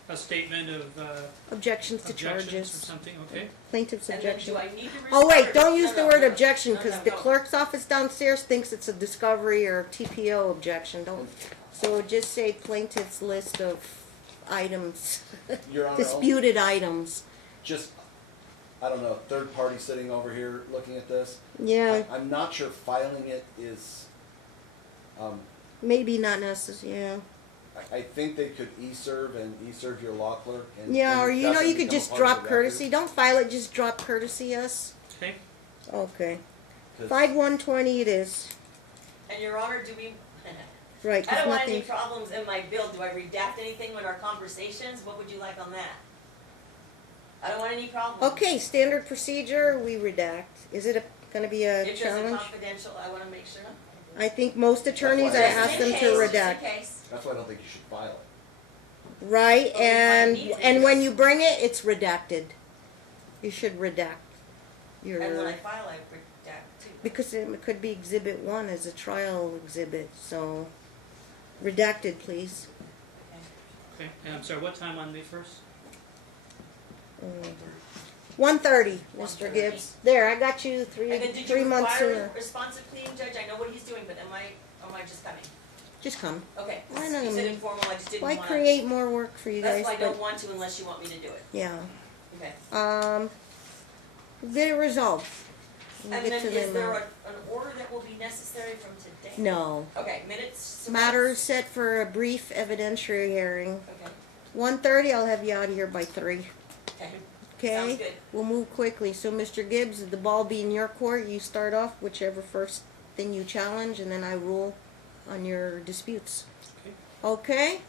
A statement of Objections to objections or charges, something, okay? plaintiff's And then objection. do I need to Oh respond, wait, or don't just- use no, the no, word no. objection, No, cause no, the no. clerk's office downstairs thinks it's a discovery or TPO objection, don't. So just say plaintiff's list of items, Your Honor, disputed items. just, I don't know, third party sitting over here looking at this. Yeah, I'm not sure filing it is, maybe not necessary, yeah. I think they could e-serve and e-serve your law clerk and. Yeah, and or it you know, doesn't you could become a just part of drop the record, courtesy, don't file it, just drop courtesy us. Okay, Okay, 'cause 5120 it is, And Your Honor, do we, right, I cause don't want any nothing, problems in my bill. Do I redact anything with our conversations? What would you like on that? I don't want any problems. okay, standard procedure, we redact. Is it gonna be a If there's a challenge? confidential, I wanna make sure. I think most attorneys, I why I ask Just them in to case, just in redact. case. That's why I don't think you should file it. Right, Oh, we and, might need to. and when you bring it, it's redacted. You should redact And when I your, file, I redact too. because it could be exhibit 1 as a trial exhibit, so redacted, please. okay. And I'm sorry, what time on May 1st? 1:30, 1:30. Mr. Gibbs. There, I got you And then did you 3 months require sooner. a responsive pleading, Judge? I know what he's doing, but am I just coming? Just come. Okay, Why you not? said informal, I just didn't Why wanna. create more work for you That's guys? why I But don't want to unless you want me to do it. yeah, Okay. get it resolved. We'll And get then to is the there amount. an order that will be necessary from today? No. Okay, minutes. Matter set for a brief evidentiary hearing. Okay, 1:30, I'll have you out of here by 3. okay. Okay? Sounds good. We'll move quickly. So, Mr. Gibbs, the ball be in your court. You start off whichever first thing you challenge, and then I rule on your disputes. Okay. Okay?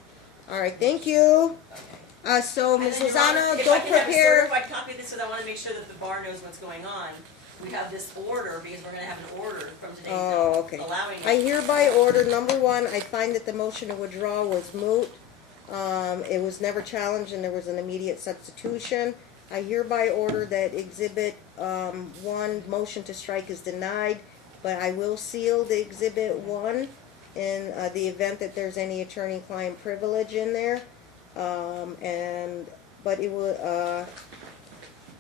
All right, thank you. Okay. So, And Ms. then, Your Honor, Lozano, if I don't can have a prepare. certified copy of this, because I wanna make sure that the bar knows what's going on. We have this order, because we're gonna have an order from today's Oh, note okay. allowing I it. hereby order, number 1, I find that the motion to withdraw was moot. It was never challenged and there was an immediate substitution. I hereby order that exhibit 1, motion to strike is denied, but I will seal the exhibit 1 in the event that there's any attorney-client privilege in there. But it will,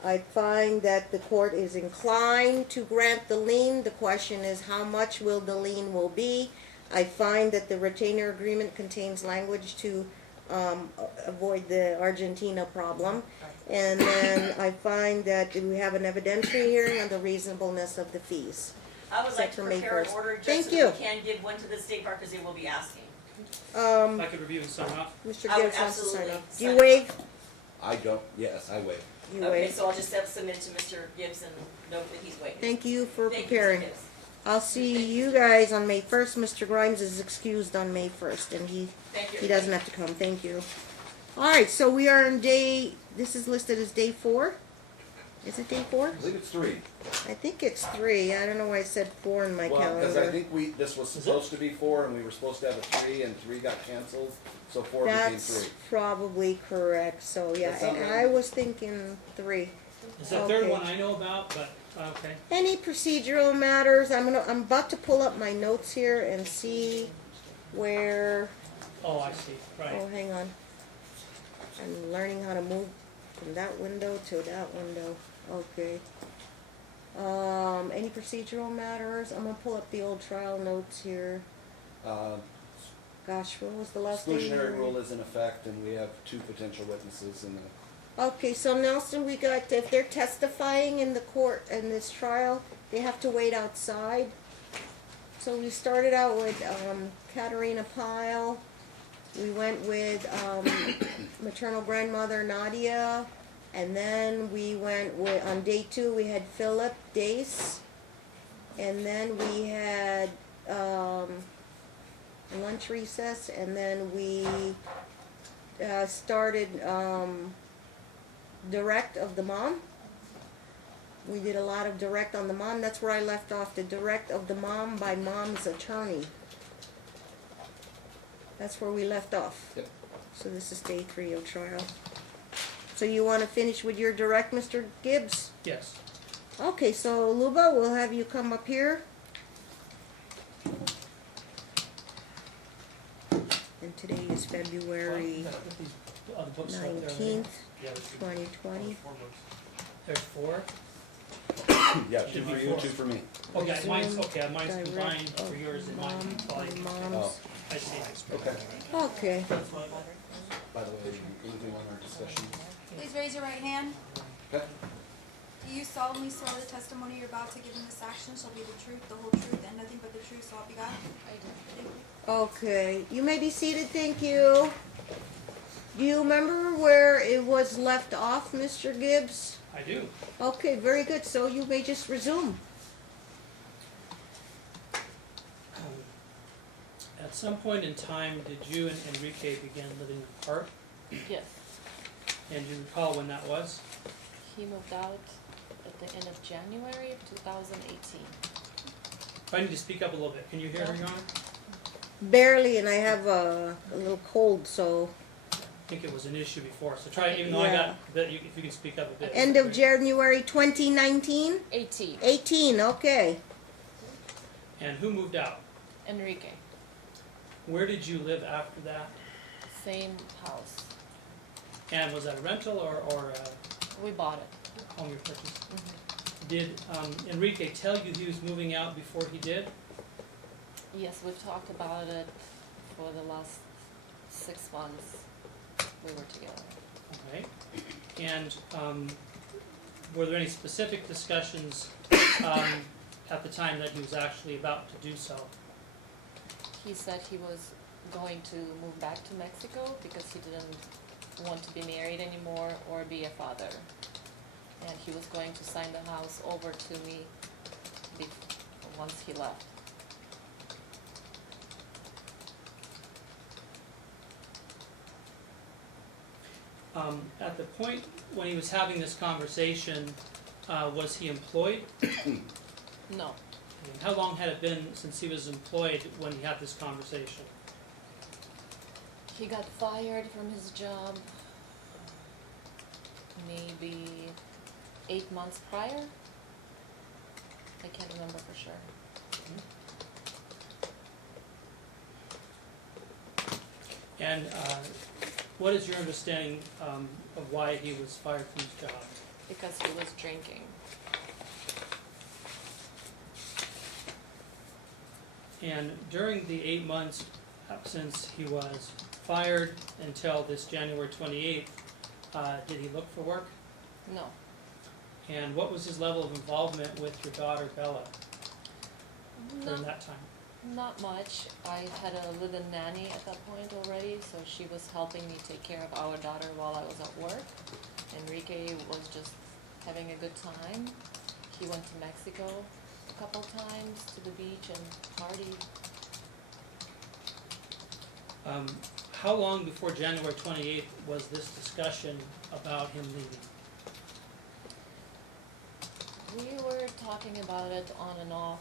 I find that the court is inclined to grant the lien. The question is how much will the lien will be. I find that the retainer agreement contains language to avoid the Argentina problem. And then I find that we have an evidentiary hearing on the reasonableness of the fees. I would like Set to for May prepare an 1st. order just Thank so that you. we can give one to the state bar, because they will be asking. If I could review and sign off. Mr. I would Gibbs wants to sign absolutely off. Do you sign waive? I don't, yes, I waive. You Okay, waive. so I'll just have to submit to Mr. Gibbs and note that he's waiting. Thank you for Thank you, Mr. preparing. Gibbs. I'll see you guys on May 1st. Mr. Grimes is excused on May 1st, and he Thank you. doesn't have to come. Thank you. All right, so we are in day, this is listed as day 4. Is it day 4? I believe it's 3. I think it's 3. I don't know why I said 4 in my Well, because calendar. I think this was supposed to be 4, and we were supposed to have a 3, and 3 got canceled, so 4 became That's 3. probably correct. So yeah, That sound and right? I was thinking 3. It's the third Okay. one I know about, but, okay. Any procedural matters? I'm about to pull up my notes here and see where. Oh, I see, right. Oh, hang on. I'm learning how to move from that window to that window. Okay. Any procedural matters? I'm gonna pull up the old trial notes here. Gosh, what was the last thing? Exclusionary rule is in effect, and we have 2 potential witnesses in the. Okay, so Nelson, we got, if they're testifying in the court in this trial, they have to wait outside. So we started out with Katerina Pyle. We went with maternal grandmother Nadia. And then we went with, on day 2, we had Philip Dace. And then we had lunch recess. And then we started direct of the mom. We did a lot of direct on the mom. That's where I left off, the direct of the mom by mom's attorney. That's where we left off. Yep. So this is day 3 of trial. So you want to finish with your direct, Mr. Gibbs? Yes. Okay, so Luba, we'll have you come up here. And today is February Well, with these other books out there, 19th, yeah, there's 2020. 4 books. There's 4? Yeah, 2 Should for be you, 4. 2 for me. Okay, Zoom mine's combined direct for of yours and mine. mom by Volume. mom's. I see. Okay. Okay. By the way, anything on our discussion? Please raise your right hand. Okay. Do you solemnly swear the testimony you're about to give in this action shall be the truth, the whole truth, and nothing but the truth, so help you God? I do. Thank you. Okay, you may be seated, thank you. Do you remember where it was left off, Mr. Gibbs? I do. Okay, very good, so you may just resume. At some point in time, did you and Enrique begin living apart? Yes, And do you recall when that was? he moved out at the end of January of 2018. If I need to speak up a little bit, can you hear her, Your Honor? Barely, and I have a little cold, so. I think it was an issue before, so try, even though I got, if you can speak up a bit. End of January 2019? 18, 18, okay. And who moved out? Enrique, Where did you live after that? same house. And was that a rental or We bought it. a home you purchased? Did Enrique tell you he was moving out before he did? Yes, we've talked about it for the last 6 months we were together. Okay. And were there any specific discussions at the time that he was actually about to do so? He said he was going to move back to Mexico because he didn't want to be married anymore or be a father. And he was going to sign the house over to me once he left. At the point when he was having this conversation, was he employed? No, And how long had it been since he was employed when he had this conversation? he got fired from his job maybe 8 months prior. I can't remember for sure. And what is your understanding of why he was fired from his job? because he was drinking. And during the 8 months since he was fired until this January 28th, did he look for work? No, And what was his level of involvement with your daughter Bella during not, that time? not much. I had a live-in nanny at that point already, so she was helping me take care of our daughter while I was at work. Enrique was just having a good time. He went to Mexico a couple times to the beach and partied. How long before January 28th was this discussion about him leaving? We were talking about it on and off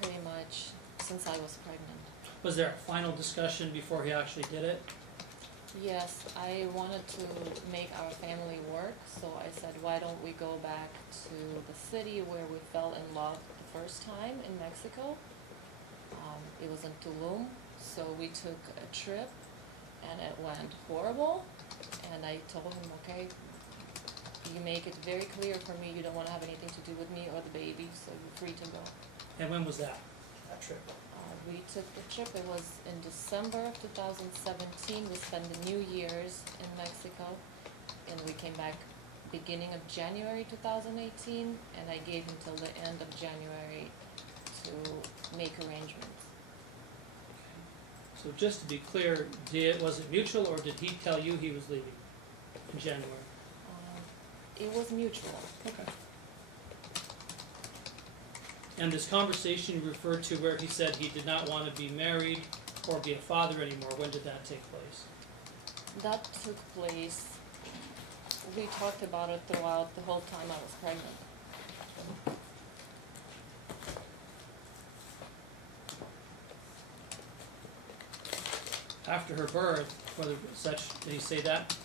pretty much since I was pregnant. Was there a final discussion before he actually did it? Yes, I wanted to make our family work, so I said, why don't we go back to the city where we fell in love the first time in Mexico. It was in Tulum, so we took a trip and it went horrible. And I told him, okay, you make it very clear for me you don't want to have anything to do with me or the baby, so you're free to go. And when was that trip? We took the trip, it was in December of 2017, we spent the New Year's in Mexico, and we came back beginning of January 2018, and I gave him till the end of January to make arrangements. So just to be clear, was it mutual or did he tell you he was leaving in January? It was mutual. Okay. And this conversation you referred to where he said he did not want to be married or be a father anymore, when did that take place? That took place, we talked about it throughout the whole time I was pregnant. After her birth, whether such, did he say that?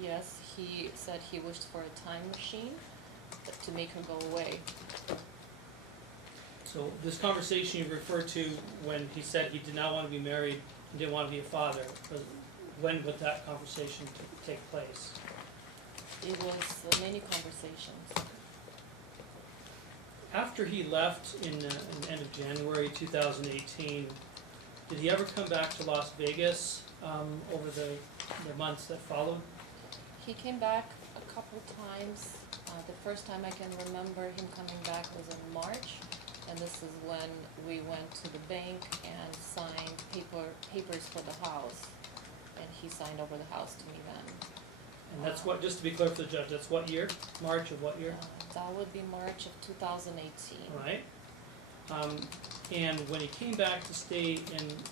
Yes, he said he wished for a time machine to make her go away. So this conversation you referred to when he said he did not want to be married and didn't want to be a father, when would that conversation take place? It was many conversations. After he left in the end of January 2018, did he ever come back to Las Vegas over the months that followed? He came back a couple times. The first time I can remember him coming back was in March, and this is when we went to the bank and signed papers for the house, and he signed over the house to me then. And that's what, just to be clear for the judge, that's what year? March of what year? That would be March of 2018. Right. And when he came back to stay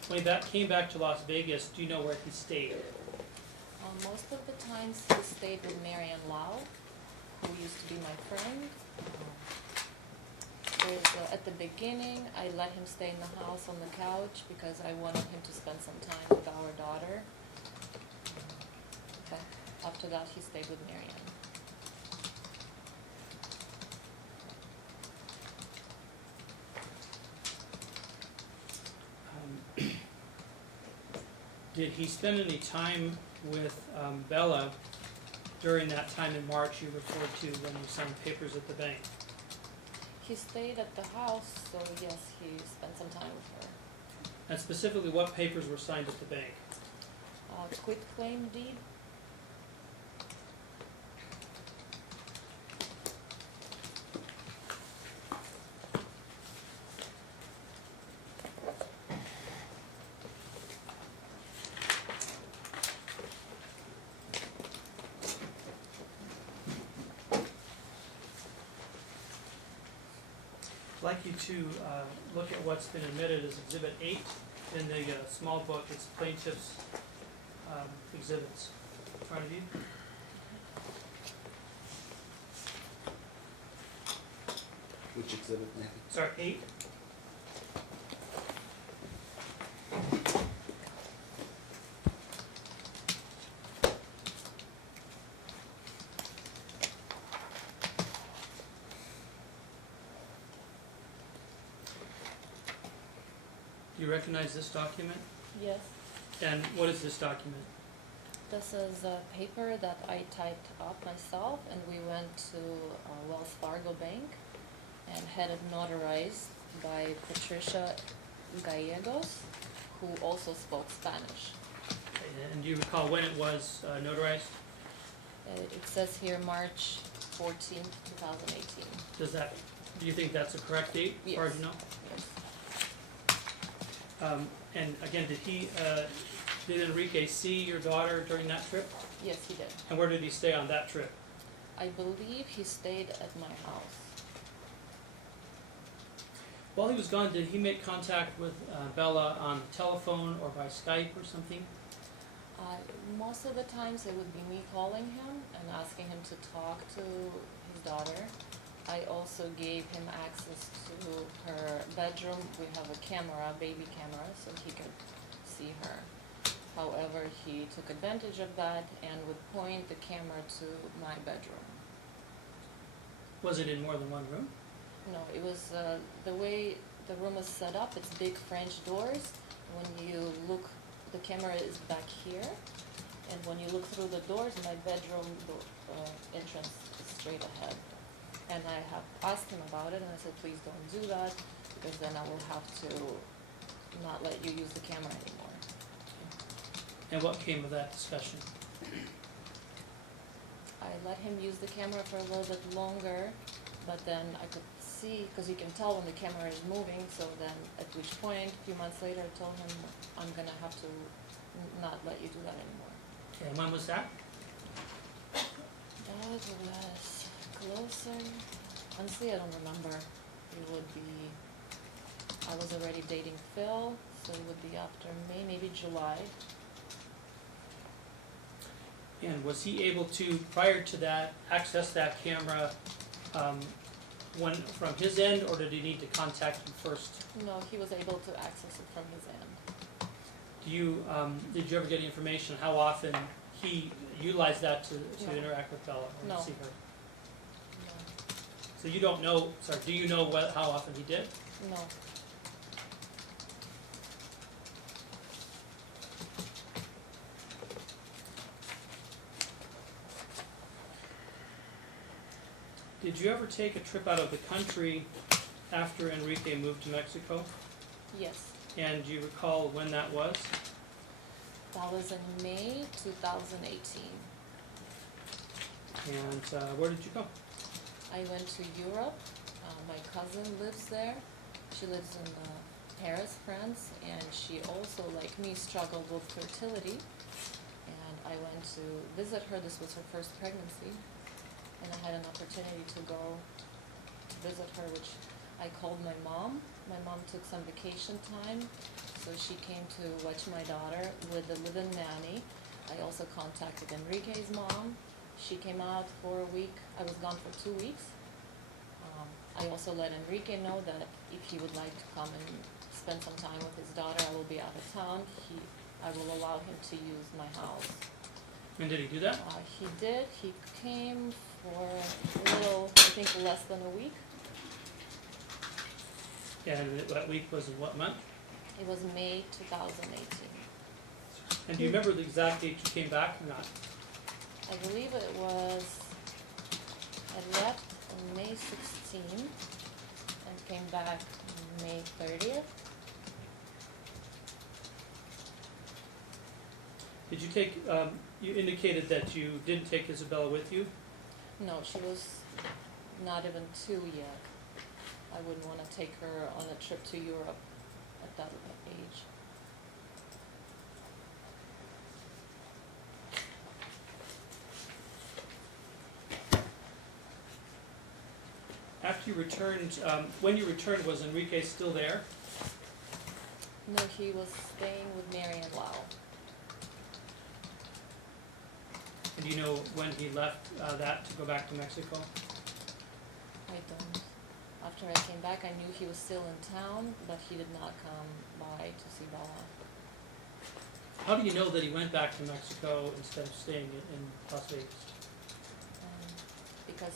when he came back to Las Vegas, do you know where he stayed? Most of the times he stayed with Marianne Lau, who used to be my friend. At the beginning, I let him stay in the house on the couch because I wanted him to spend some time with our daughter. But after that, he stayed with Marianne. Did he spend any time with Bella during that time in March you referred to when you signed papers at the bank? He stayed at the house, so yes, he spent some time with her. And specifically, what papers were signed at the bank? Quitclaim deed. I'd like you to look at what's been admitted as Exhibit 8 in the small book. It's plaintiff's exhibits. In front of you. Which exhibit, Nathan? Sorry, 8. Do you recognize this document? Yes. And what is this document? This is a paper that I typed up myself, and we went to Wells Fargo Bank and had it notarized by Patricia Gallegos, who also spoke Spanish. And do you recall when it was notarized? It says here March 14th, 2018. Do you think that's a correct date, as far as you know? Yes. And again, did Enrique see your daughter during that trip? Yes, he did. And where did he stay on that trip? I believe he stayed at my house. While he was gone, did he make contact with Bella on the telephone or by Skype or something? Most of the times it would be me calling him and asking him to talk to his daughter. I also gave him access to her bedroom. We have a camera, baby camera, so he could see her. However, he took advantage of that and would point the camera to my bedroom. Was it in more than one room? No, it was the way the room is set up. It's big French doors. When you look, the camera is back here, and when you look through the doors, my bedroom entrance is straight ahead. And I have asked him about it, and I said, please don't do that, because then I will have to not let you use the camera anymore. And what came of that discussion? I let him use the camera for a little bit longer, but then I could see, because you can tell when the camera is moving, so then at which point, a few months later, I told him, I'm gonna have to not let you do that anymore. Okay, and when was that? That was closer, honestly, I don't remember. It would be, I was already dating Phil, so it would be after May, maybe July. And was he able to, prior to that, access that camera from his end, or did he need to contact you first? No, he was able to access it from his end. Did you ever get any information how often he utilized that to No. interact with Bella or No. to see her? No. So you don't know, do you know how often he did? No. Did you ever take a trip out of the country after Enrique moved to Mexico? Yes. And do you recall when that was? That was in May 2018. And where did you go? I went to Europe. My cousin lives there. She lives in Paris, France, and she also, like me, struggled with fertility. And I went to visit her. This was her first pregnancy. And I had an opportunity to go visit her, which I called my mom. My mom took some vacation time, so she came to watch my daughter with a live-in nanny. I also contacted Enrique's mom. She came out for a week. I was gone for 2 weeks. I also let Enrique know that if he would like to come and spend some time with his daughter, I will be out of town. I will allow him to use my house. And did he do that? He did. He came for a little, I think less than a week. And that week was in what month? It was May 2018. And do you remember the exact date you came back or not? I believe it was, I left on May 16 and came back May 30th. Did you take, you indicated that you didn't take Isabella with you? No, she was not even 2 yet. I wouldn't want to take her on a trip to Europe at that age. After you returned, when you returned, was Enrique still there? No, he was staying with Mary and Lau. And do you know when he left that to go back to Mexico? I don't. After I came back, I knew he was still in town, but he did not come by to see Bella. How do you know that he went back to Mexico instead of staying in Las Vegas? Because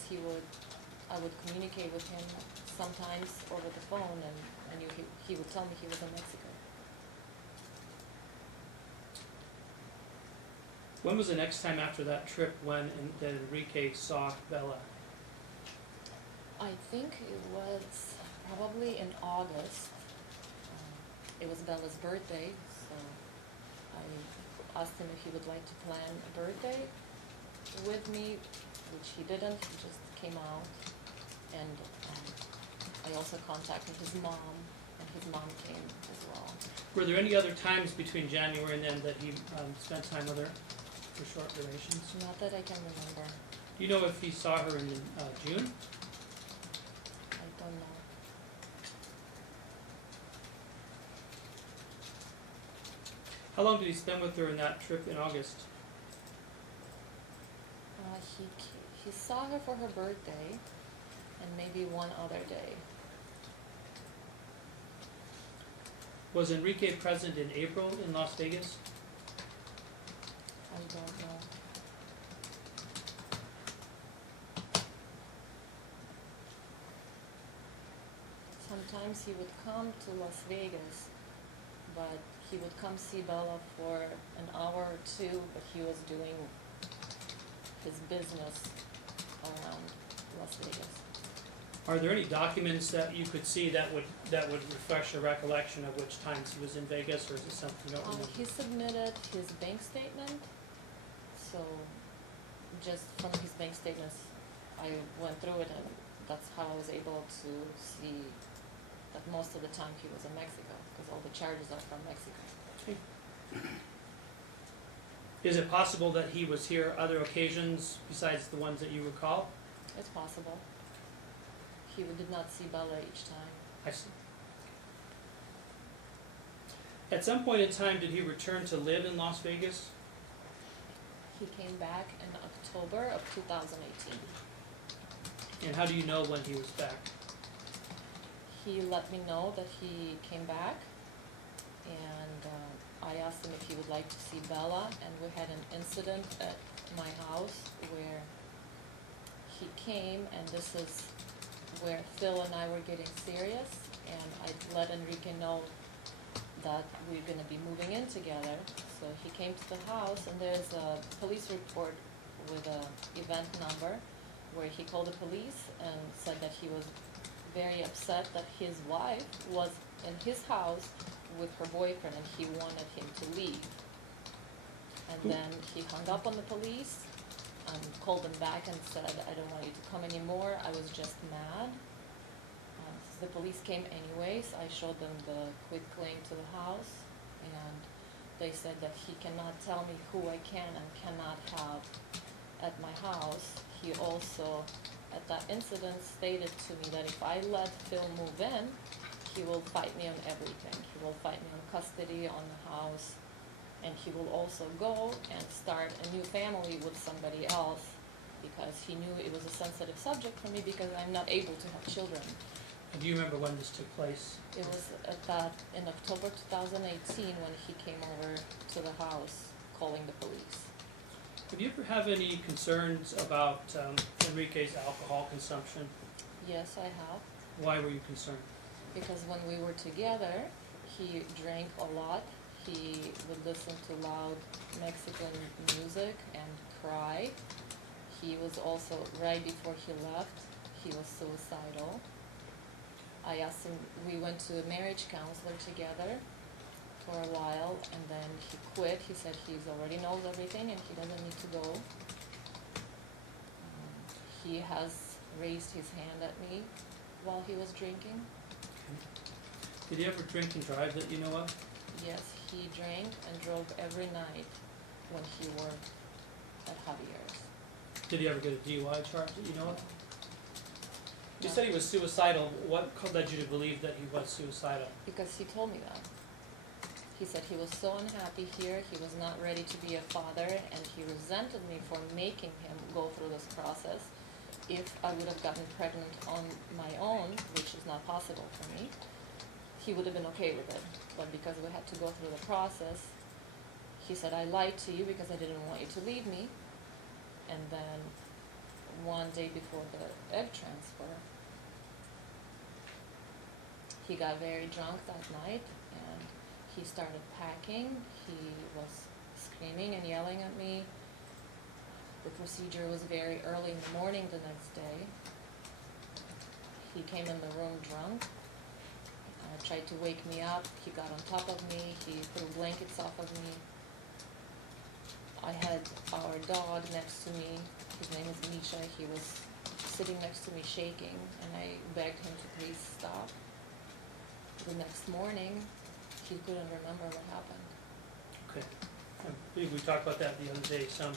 I would communicate with him sometimes over the phone, and I knew he would tell me he was in Mexico. When was the next time after that trip that Enrique saw Bella? I think it was probably in August. It was Bella's birthday, so I asked him if he would like to plan a birthday with me, which he didn't. He just came out, and I also contacted his mom, and his mom came as well. Were there any other times between January and then that he spent time with her for short durations? Not that I can remember. Do you know if he saw her in June? I don't know. How long did he spend with her in that trip in August? He saw her for her birthday, and maybe one other day. Was Enrique present in April in Las Vegas? I don't know. Sometimes he would come to Las Vegas, but he would come see Bella for an hour or two, but he was doing his business around Las Vegas. Are there any documents that you could see that would refresh a recollection of which times he was in Vegas, or is it something you don't remember? He submitted his bank statement, so just from his bank statements, I went through it, and that's how I was able to see that most of the time he was in Mexico, because all the charges are from Mexico. Is it possible that he was here other occasions besides the ones that you recall? It's possible. He did not see Bella each time. I see. At some point in time, did he return to live in Las Vegas? He came back in October of 2018. And how do you know when he was back? He let me know that he came back, and I asked him if he would like to see Bella, and we had an incident at my house where he came, and this is where Phil and I were getting serious, and I let Enrique know that we're gonna be moving in together. So he came to the house, and there's a police report with a event number where he called the police and said that he was very upset that his wife was in his house with her boyfriend and he wanted him to leave. And then he hung up on the police and called them back and said, I don't want you to come anymore, I was just mad. So the police came anyways. I showed them the quit claim to the house, and they said that he cannot tell me who I can and cannot have at my house. He also, at that incident, stated to me that if I let Phil move in, he will fight me on everything. He will fight me on custody, on the house, and he will also go and start a new family with somebody else, because he knew it was a sensitive subject for me because I'm not able to have children. Do you remember when this took place? It was in October 2018 when he came over to the house calling the police. Have you ever have any concerns about Enrique's alcohol consumption? Yes, I have. Why were you concerned? Because when we were together, he drank a lot. He would listen to loud Mexican music and cry. He was also, right before he left, he was suicidal. I asked him, we went to a marriage counselor together for a while, and then he quit. He said he already knows everything and he doesn't need to go. He has raised his hand at me while he was drinking. Did he ever drink and drive that you know of? Yes, he drank and drove every night when he worked at Javier's. Did he ever get a DUI charge that you know of? You said he was suicidal. What led you to believe that he was suicidal? Because he told me that. He said he was so unhappy here, he was not ready to be a father, and he resented me for making him go through this process. If I would have gotten pregnant on my own, which is not possible for me, he would have been okay with it. But because we had to go through the process, he said, I lied to you because I didn't want you to leave me. And then one day before the egg transfer, he got very drunk that night and he started packing. He was screaming and yelling at me. The procedure was very early in the morning the next day. He came in the room drunk, tried to wake me up. He got on top of me. He threw blankets off of me. I had our dog next to me. His name is Misha. He was sitting next to me shaking, and I begged him to please stop. The next morning, he couldn't remember what happened. Okay. I believe we talked about that the other day some.